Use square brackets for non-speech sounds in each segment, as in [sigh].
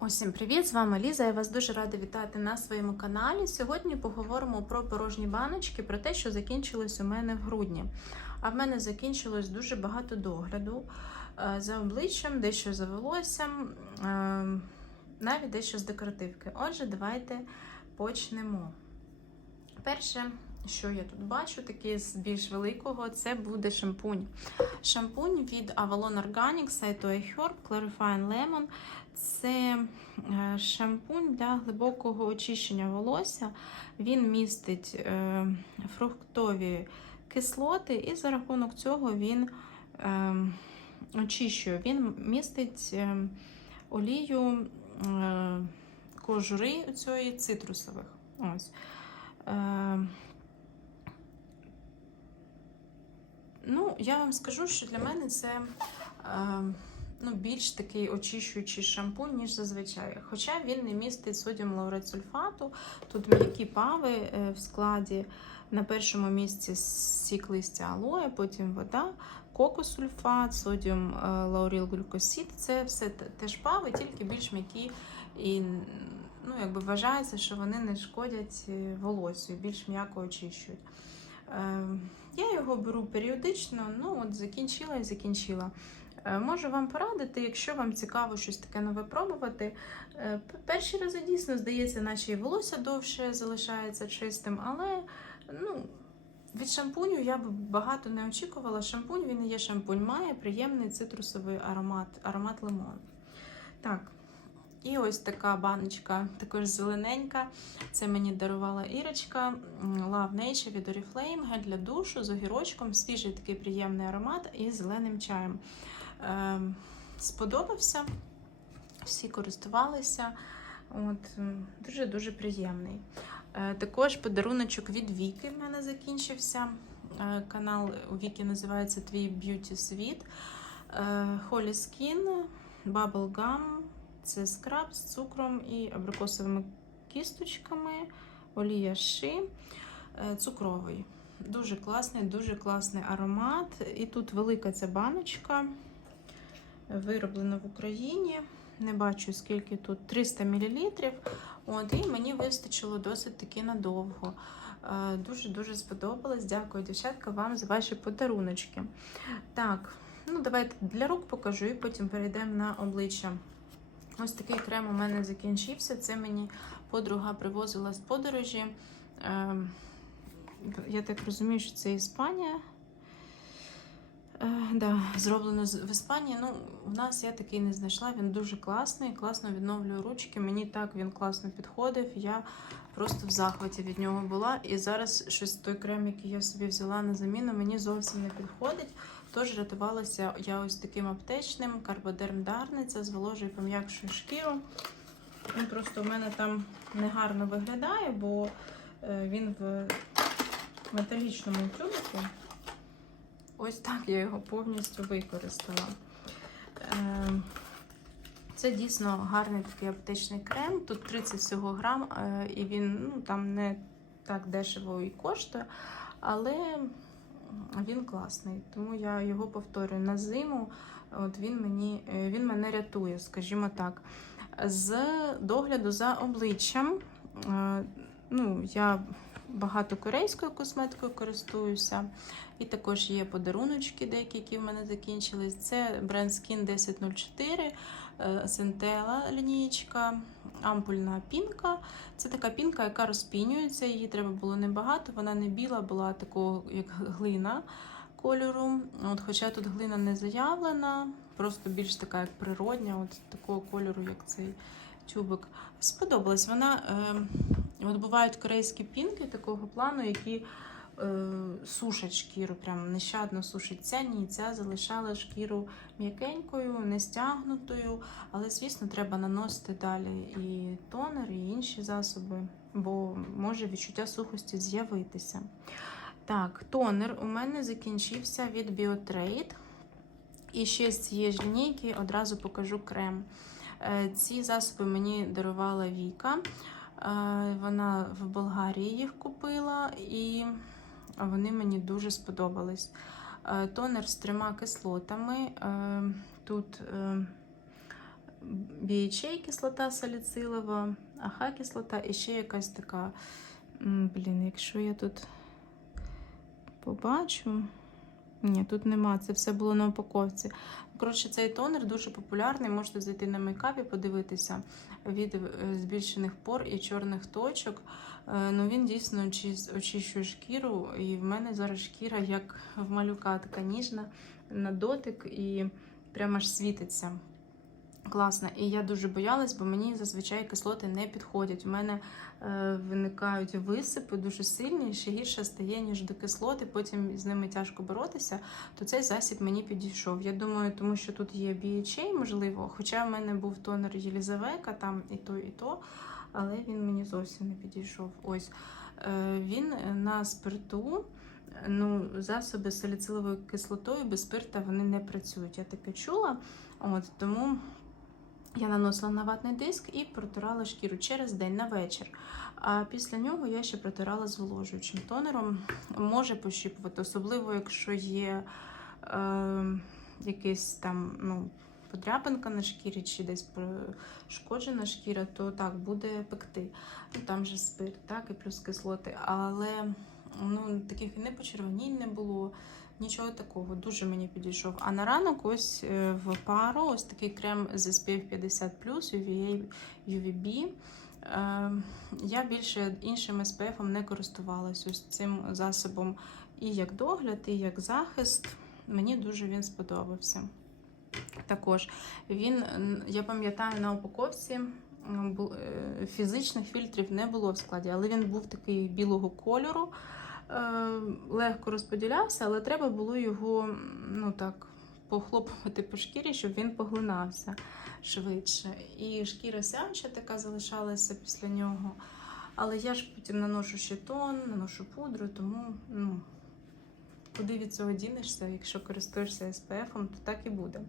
Усім привіт! З вами Ліза. Я вас дуже рада вітати на своєму каналі. Сьогодні поговоримо про порожні баночки, про те, що закінчилось у мене в грудні. А в мене закінчилось дуже багато догляду е, за обличчям, дещо за волоссям, е, навіть дещо з декоративки. Отже, давайте почнемо. Перше, що я тут бачу, таке з більш великого, це буде шампунь. Шампунь від Avalon Organic Saitoe Herb Clarifying Lemon. Це е, шампунь для глибокого очищення волосся. Він містить е, фруктові кислоти, і за рахунок цього він е, очищує. Він містить олію кожури цієї цитрусових. Ось. Е, ну, я вам скажу, що для мене це. Е, ну, більш такий очищуючий шампунь, ніж зазвичай. Хоча він не містить содіум лаурет сульфату. Тут м'які пави е, в складі. На першому місці сік листя алоє, потім вода, кокосульфат, содіум е, лауріл глюкосід. Це все теж пави, тільки більш м'які і ну, якби вважається, що вони не шкодять волосю, більш м'яко очищують. Я його беру періодично, ну от закінчила і закінчила. Можу вам порадити, якщо вам цікаво щось таке нове пробувати. Перші рази дійсно здається, наче і волосся довше залишається чистим, але ну, від шампуню я б багато не очікувала. Шампунь він і є шампунь, має приємний цитрусовий аромат, аромат лимону. Так, і ось така баночка, також зелененька. Це мені дарувала Ірочка Love Nature від Oriflame, гель для душу з огірочком, свіжий такий приємний аромат і зеленим чаєм. Ем, сподобався, всі користувалися. Дуже-дуже приємний. Е, також подаруночок від Віки в мене закінчився. Е, канал у Віки називається Твій Б'юті Світ. Е, Holy Skin, Bubble Gum, це скраб з цукром і абрикосовими кісточками, олія ши, цукровий. Дуже класний, дуже класний аромат. І тут велика ця баночка вироблено в Україні. Не бачу, скільки тут 300 мл. От, І мені вистачило досить таки надовго. Дуже-дуже сподобалось. Дякую, дівчатка, вам за ваші подаруночки. Так, ну давайте для рук покажу і потім перейдемо на обличчя. Ось такий крем у мене закінчився. Це мені подруга привозила з подорожі. Ем, я так розумію, що це Іспанія. Е, да, Зроблено в Іспанії. Ну, в нас я такий не знайшла. Він дуже класний, класно відновлює ручки. Мені так він класно підходив. Я просто в захваті від нього була. І зараз щось той крем, який я собі взяла на заміну, мені зовсім не підходить. Тож рятувалася я ось таким аптечним карбодерм Дарниця, зволожує пом'якшує шкіру. Він просто у мене там негарно виглядає, бо е, він в металічному тюбику. Ось так я його повністю використала. Ем, це дійсно гарний такий аптечний крем. Тут 30 всього грам, е, і він ну, там не так дешево і коштує, але він класний. Тому я його повторюю на зиму. От Він мені, е, він мене рятує, скажімо так. З догляду за обличчям, е, ну, я багато корейською косметикою користуюся. І також є подаруночки, деякі, які в мене закінчились. Це бренд Skin 1004, Сентела лінієчка, ампульна пінка. Це така пінка, яка розпінюється. Її треба було небагато. Вона не біла, була такого, як глина кольору. От, Хоча тут глина не заявлена, просто більш така, як природня, от такого кольору, як цей тюбик. Сподобалась. Вона, е, от бувають корейські пінки такого плану, які е, сушать шкіру, прям нещадно сушить ця, ні, ця залишала шкіру м'якенькою, не стягнутою. Але, звісно, треба наносити далі і тонер, і інші засоби, бо може відчуття сухості з'явитися. Так, тонер у мене закінчився від Biotrade. І ще з цієї ж лінійки одразу покажу крем. Е, ці засоби мені дарувала Віка. Е, вона в Болгарії їх купила, і вони мені дуже сподобались. Е, тонер з трьома кислотами. Тут BHA кислота саліцилова, АХ кислота і ще якась така. Блін, якщо я тут побачу. Ні, тут нема, це все було на упаковці. Коротше, цей тонер дуже популярний. Можете зайти на мейкапі, подивитися від е, збільшених пор і чорних точок. Е, Ну, він дійсно очищує шкіру, і в мене зараз шкіра, як в малюка, така ніжна на дотик і прямо аж світиться. Класно. І я дуже боялась, бо мені зазвичай кислоти не підходять. У мене е, виникають висипи дуже сильні, ще гірше стає, ніж до кислоти, потім з ними тяжко боротися, то цей засіб мені підійшов. Я думаю, тому що тут є BHA, можливо, хоча в мене був тонер Єлізавека, там і то, і то, але він мені зовсім не підійшов. Ось е, він на спирту. Ну, засоби з саліциловою кислотою без спирта вони не працюють. Я таке чула. От тому я наносила на ватний диск і протирала шкіру через день на вечір. А після нього я ще протирала зволожуючим тонером. Може пощіпувати, особливо якщо є е, якийсь там ну, подряпинка на шкірі чи десь пошкоджена шкіра, то так буде пекти. Ну, там же спирт, так, і плюс кислоти. Але ну, таких не почервонінь не було. Нічого такого, дуже мені підійшов. А на ранок ось е, в пару ось такий крем з SPF 50 UVA, UVB. Е, Я більше іншим SPF не користувалась ось цим засобом і як догляд, і як захист. Мені дуже він сподобався. Також він, я пам'ятаю, на упаковці е, фізичних фільтрів не було в складі, але він був такий білого кольору е, легко розподілявся, але треба було його ну так, похлопувати по шкірі, щоб він поглинався швидше. І шкіра сянча така залишалася після нього. Але я ж потім наношу ще тон, наношу пудру, тому ну, куди від цього дінешся, якщо користуєшся SPF, то так і буде.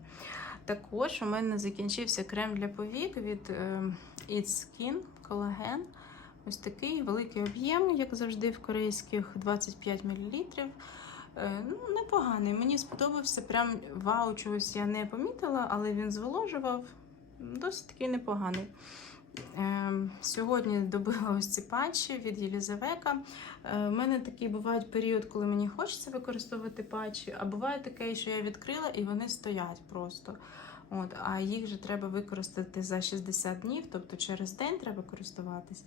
Також у мене закінчився крем для повік від е, It's Skin Collagen. Ось такий великий об'єм, як завжди, в корейських 25 мл. Ну, непоганий. Мені сподобався. Прям вау, чогось я не помітила, але він зволожував. Досить такий непоганий. Е, Сьогодні добила ось ці патчі від Єлізавека. Е, У мене такий буває період, коли мені хочеться використовувати патчі, а буває таке, що я відкрила і вони стоять просто. От, а їх же треба використати за 60 днів, тобто через день треба користуватись.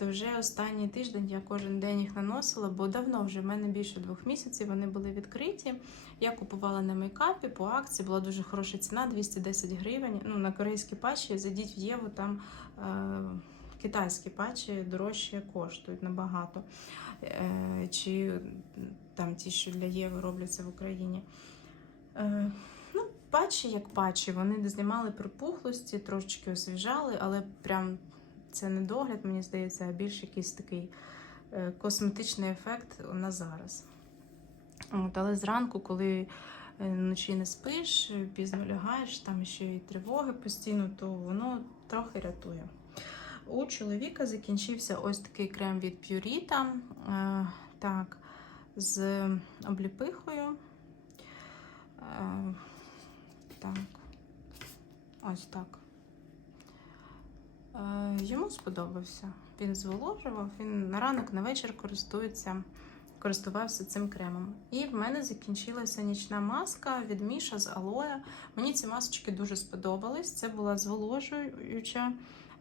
То вже останній тиждень я кожен день їх наносила, бо давно вже в мене більше двох місяців вони були відкриті. Я купувала на мейкапі по акції, була дуже хороша ціна 210 гривень. Ну, на корейські патчі зайдіть в Єву, там е, китайські патчі дорожче коштують набагато. Е, чи там ті, що для Єви робляться в Україні. Е, ну, патчі як патчі, вони знімали припухлості, трошечки освіжали, але прям це не догляд, мені здається, а більш якийсь такий е, косметичний ефект на зараз. От, але зранку, коли е, вночі не спиш, пізно лягаєш, там ще і тривоги постійно, то воно трохи рятує. У чоловіка закінчився ось такий крем від Purita. Е, так, з обліпихою. Так. Ось так. Е, Йому сподобався. Він зволожував, він на ранок, на вечір користується, користувався цим кремом. І в мене закінчилася нічна маска від Міша з алоє. Мені ці масочки дуже сподобались. Це була зволожуюча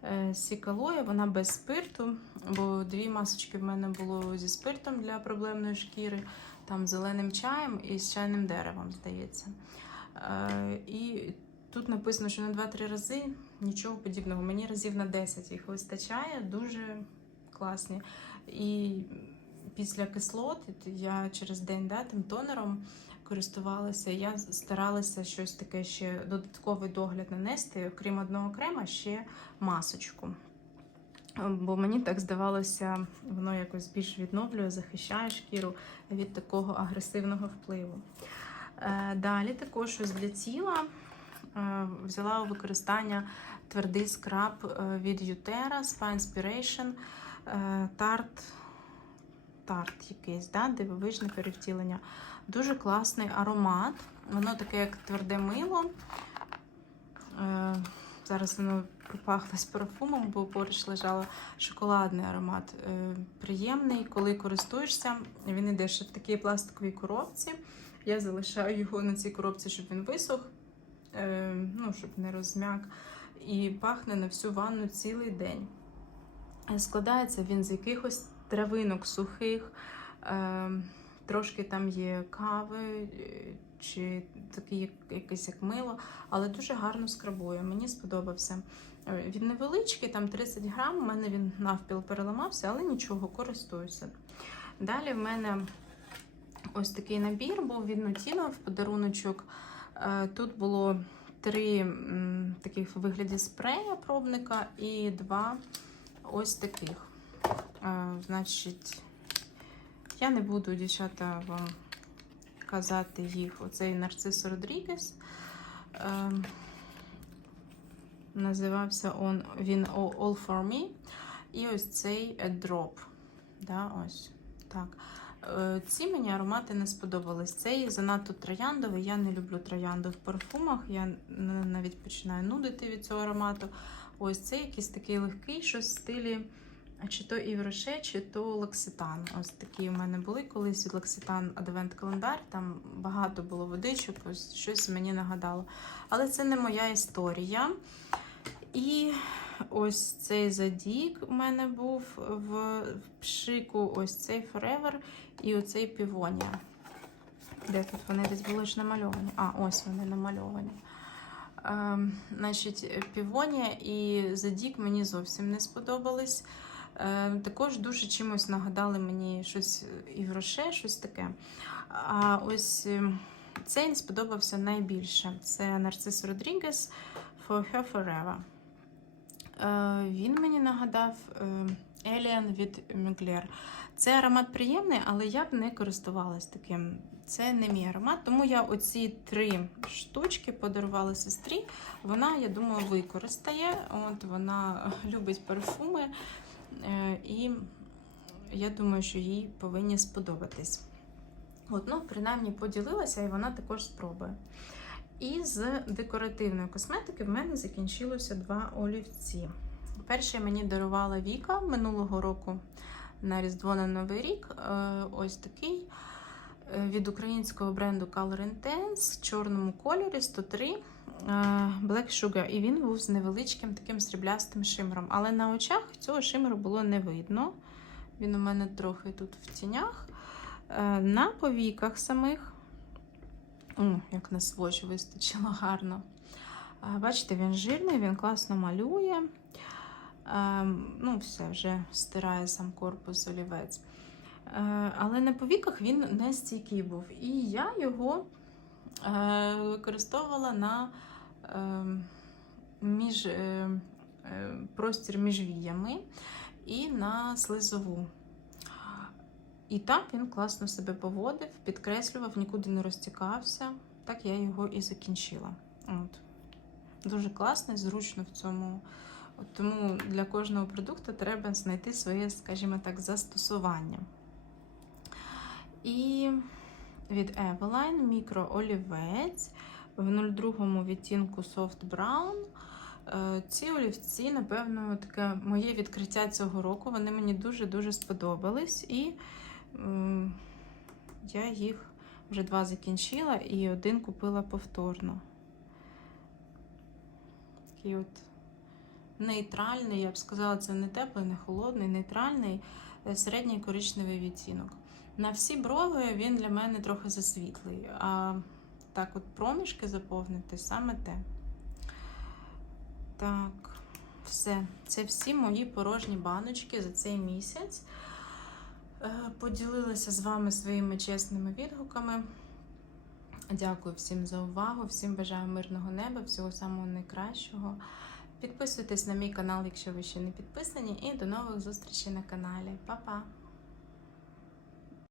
е, сік алоє, вона без спирту, бо дві масочки в мене було зі спиртом для проблемної шкіри, там зеленим чаєм і з чайним деревом, здається. Е, І Тут написано, що на 2-3 рази нічого подібного. Мені разів на 10 їх вистачає, дуже класні. І після кислот я через день да, тим тонером користувалася. Я старалася щось таке ще додатковий догляд нанести, окрім одного крема, ще масочку. Бо мені так здавалося, воно якось більш відновлює, захищає шкіру від такого агресивного впливу. Е, Далі також ось для тіла взяла у використання твердий скраб е, від Ютера Spa Inspiration е, Tart, Tart якийсь, да? дивовижне перевтілення. Дуже класний аромат. Воно таке, як тверде мило. Е, зараз воно пропахло з парфумом, бо поруч лежало шоколадний аромат. Е, приємний, коли користуєшся, він іде ще в такій пластиковій коробці. Я залишаю його на цій коробці, щоб він висох, е, ну, щоб не розм'як. І пахне на всю ванну цілий день. Е, Складається він з якихось травинок сухих, е, трошки там є кави, е, чи такий як, якийсь як мило, але дуже гарно скрабує. Мені сподобався. Е, Він невеличкий, там 30 грам, у мене він навпіл переламався, але нічого, користуюся. Далі в мене ось такий набір був від Nutino в подаруночок. Е, Тут було три таких вигляді спрея пробника і два ось таких. Е, Значить, я не буду, дівчата, вам казати їх. Оцей Нарцис Родрігес. Е, Називався он, він All for Me. І ось цей Drop. Да, ось так. Е, Ці мені аромати не сподобались. Цей занадто трояндовий. Я не люблю троянду в парфумах. Я навіть починаю нудити від цього аромату. Ось цей якийсь такий легкий, щось в стилі чи то Івроше, чи то Лекситан. Ось такі у мене були колись від Лекситан адвент-календар. Там багато було водичок, ось щось мені нагадало. Але це не моя історія. І ось цей задік у мене був в, пшику, ось цей Forever і оцей півонія. Де тут вони десь були ж намальовані? А, ось вони намальовані. Ем, значить, півонія і задік мені зовсім не сподобались. Е, також дуже чимось нагадали мені щось і гроше, щось таке. А ось е, цей сподобався найбільше. Це Нарцис Родрігес For Her Forever. Е, він мені нагадав е, Alien від Mugler. Це аромат приємний, але я б не користувалась таким. Це не мій аромат, тому я оці три штучки подарувала сестрі. Вона, я думаю, використає. От Вона [laughs] любить парфуми, е, і я думаю, що їй повинні сподобатись. От, ну, принаймні поділилася, і вона також спробує. І з декоративної косметики в мене закінчилося два олівці. Перший мені дарувала Віка минулого року на Різдво на Новий рік. Е, Ось такий е, від українського бренду Color Intense в чорному кольорі 103 е, Black Sugar. І він був з невеличким таким сріблястим шимером. Але на очах цього шимеру було не видно. Він у мене трохи тут в тінях. На повіках самих. О, як на сводч вистачило гарно. Бачите, він жирний, він класно малює. Ну, все, вже стирає сам корпус олівець. Але на повіках він не стійкий був. І я його е, використовувала на е, між, е, простір між віями і на слизову. І там він класно себе поводив, підкреслював, нікуди не розтікався. Так я його і закінчила. От. Дуже класний, зручно в цьому. От тому для кожного продукту треба знайти своє, скажімо так, застосування. І від Eveline мікроолівець в 02 відтінку Soft Brown. Е, Ці олівці, напевно, таке моє відкриття цього року. Вони мені дуже-дуже сподобались. І я їх вже два закінчила і один купила повторно. Такий от нейтральний, я б сказала, це не теплий, не холодний, нейтральний, е, середній коричневий відтінок. На всі брови він для мене трохи засвітлий. А так, от проміжки заповнити саме те. Так, все. Це всі мої порожні баночки за цей місяць. Е, Поділилася з вами своїми чесними відгуками. Дякую всім за увагу, всім бажаю мирного неба, всього самого найкращого. Підписуйтесь на мій канал, якщо ви ще не підписані, і до нових зустрічей на каналі. Па-па!